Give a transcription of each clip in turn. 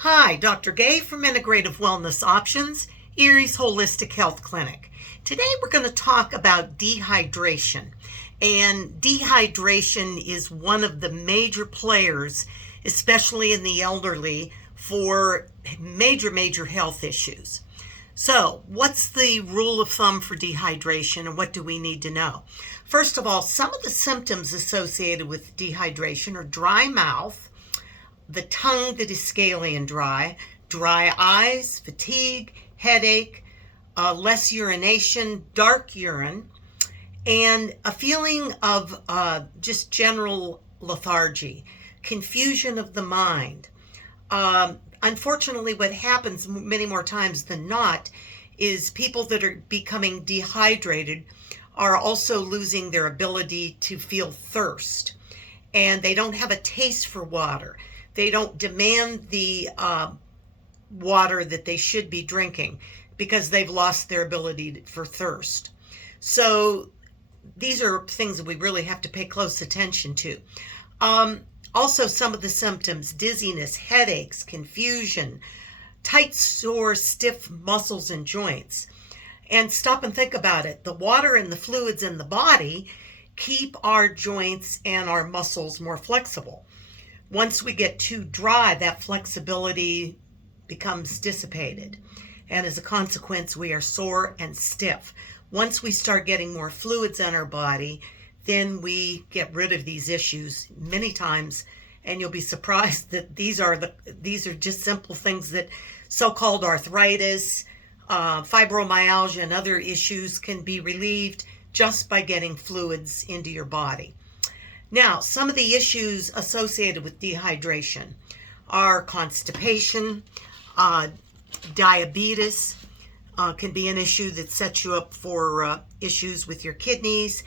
Hi, Dr. Gay from Integrative Wellness Options, Erie's Holistic Health Clinic. Today we're going to talk about dehydration. And dehydration is one of the major players, especially in the elderly, for major health issues. So, what's the rule of thumb for dehydration and what do we need to know? First of all, some of the symptoms associated with dehydration are dry mouth, the tongue that is scaly and dry, dry eyes, fatigue, headache, less urination, dark urine, and a feeling of just general lethargy, confusion of the mind. Unfortunately, what happens many more times than not is people that are becoming dehydrated are also losing their ability to feel thirst, and they don't have a taste for water. They don't demand the water that they should be drinking because they've lost their ability for thirst. So these are things that we really have to pay close attention to. Also, some of the symptoms: dizziness, headaches, confusion, tight, sore, stiff muscles and joints. And stop and think about it. The water and the fluids in the body keep our joints and our muscles more flexible. Once we get too dry, that flexibility becomes dissipated. And as a consequence, we are sore and stiff. Once we start getting more fluids in our body, then we get rid of these issues many times. And you'll be surprised that these are just simple things that so-called arthritis, fibromyalgia, and other issues can be relieved just by getting fluids into your body. Now, some of the issues associated with dehydration are constipation, diabetes can be an issue that sets you up for issues with your kidneys.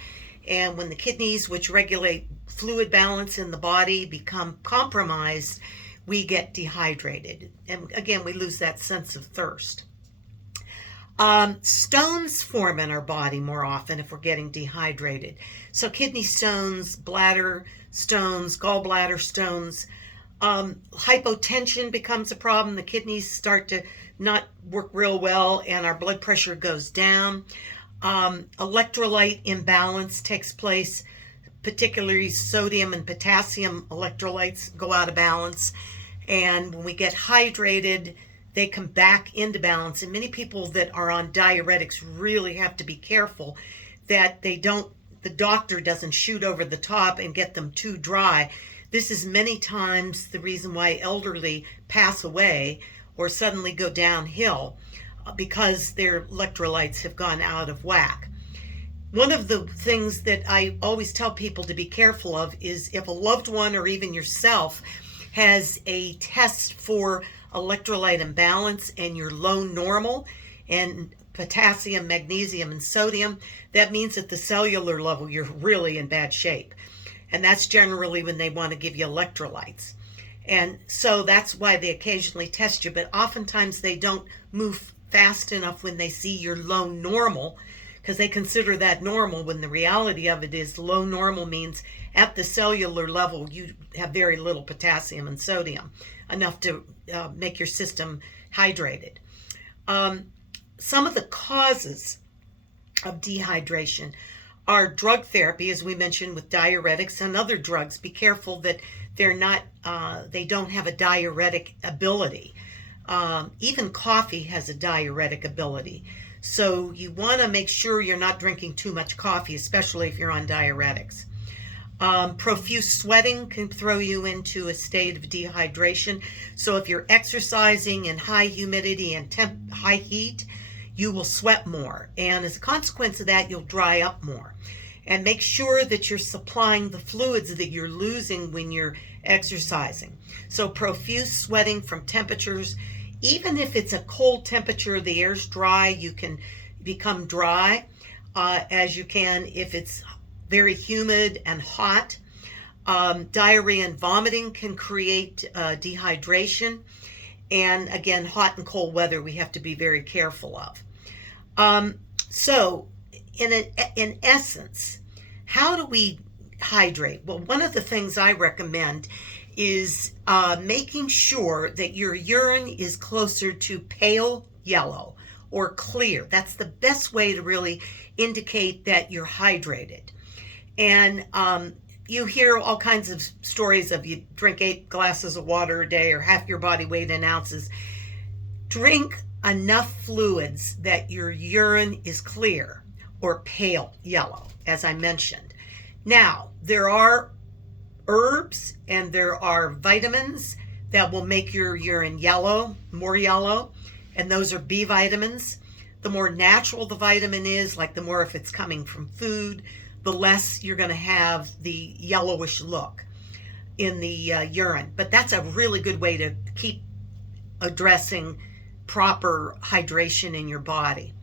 And when the kidneys, which regulate fluid balance in the body, become compromised, we get dehydrated. And again, we lose that sense of thirst. Stones form in our body more often if we're getting dehydrated. So kidney stones, bladder stones, gallbladder stones. Hypotension becomes a problem. The kidneys start to not work real well and our blood pressure goes down. Electrolyte imbalance takes place, particularly sodium and potassium electrolytes go out of balance. And when we get hydrated, they come back into balance. And many people that are on diuretics really have to be careful that the doctor doesn't shoot over the top and get them too dry. This is many times the reason why elderly pass away or suddenly go downhill because their electrolytes have gone out of whack. One of the things that I always tell people to be careful of is if a loved one or even yourself has a test for electrolyte imbalance and you're low normal and potassium, magnesium, and sodium, that means at the cellular level you're really in bad shape. And that's generally when they want to give you electrolytes. And so that's why they occasionally test you, but oftentimes they don't move fast enough when they see you're low normal, because they consider that normal when the reality of it is low normal means at the cellular level you have very little potassium and sodium, enough to make your system hydrated. Some of the causes of dehydration are drug therapy, as we mentioned, with diuretics and other drugs. Be careful that they don't have a diuretic ability. Even coffee has a diuretic ability. So you want to make sure you're not drinking too much coffee, especially if you're on diuretics. Profuse sweating can throw you into a state of dehydration. So if you're exercising in high humidity and high heat, you will sweat more. And as a consequence of that, you'll dry up more. And make sure that you're supplying the fluids that you're losing when you're exercising. So profuse sweating from temperatures, even if it's a cold temperature, the air's dry, you can become dry as you can if it's very humid and hot. Diarrhea and vomiting can create dehydration. And again, hot and cold weather we have to be very careful of. So in essence, how do we hydrate? Well, one of the things I recommend is making sure that your urine is closer to pale yellow or clear. That's the best way to really indicate that you're hydrated. And you hear all kinds of stories of you drink 8 glasses of water a day or half your body weight in ounces. Drink enough fluids that your urine is clear or pale yellow, as I mentioned. Now, there are herbs and there are vitamins that will make your urine yellow, more yellow, and those are B vitamins. The more natural the vitamin is, like the more if it's coming from food, the less you're going to have the yellowish look in the urine. But that's a really good way to keep addressing proper hydration in your body.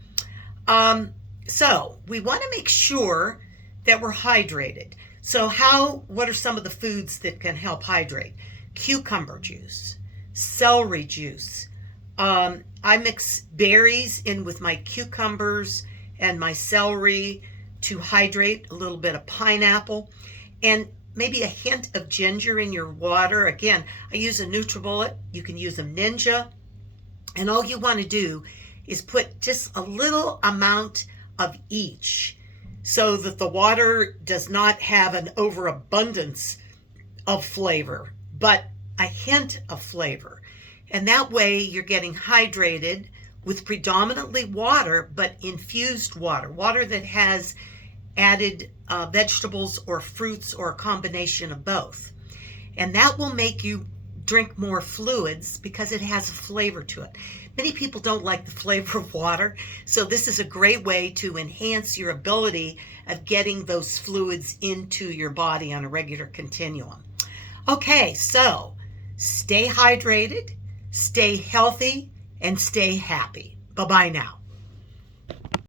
So we want to make sure that we're hydrated. So what are some of the foods that can help hydrate? Cucumber juice, celery juice. I mix berries in with my cucumbers and my celery to hydrate, a little bit of pineapple, and maybe a hint of ginger in your water. Again, I use a NutriBullet. You can use a Ninja. And all you want to do is put just a little amount of each so that the water does not have an overabundance of flavor, but a hint of flavor. And that way you're getting hydrated with predominantly water, but infused water that has added vegetables or fruits or a combination of both. And that will make you drink more fluids because it has a flavor to it. Many people don't like the flavor of water, so this is a great way to enhance your ability of getting those fluids into your body on a regular continuum. Okay, so stay hydrated, stay healthy, and stay happy. Bye-bye now.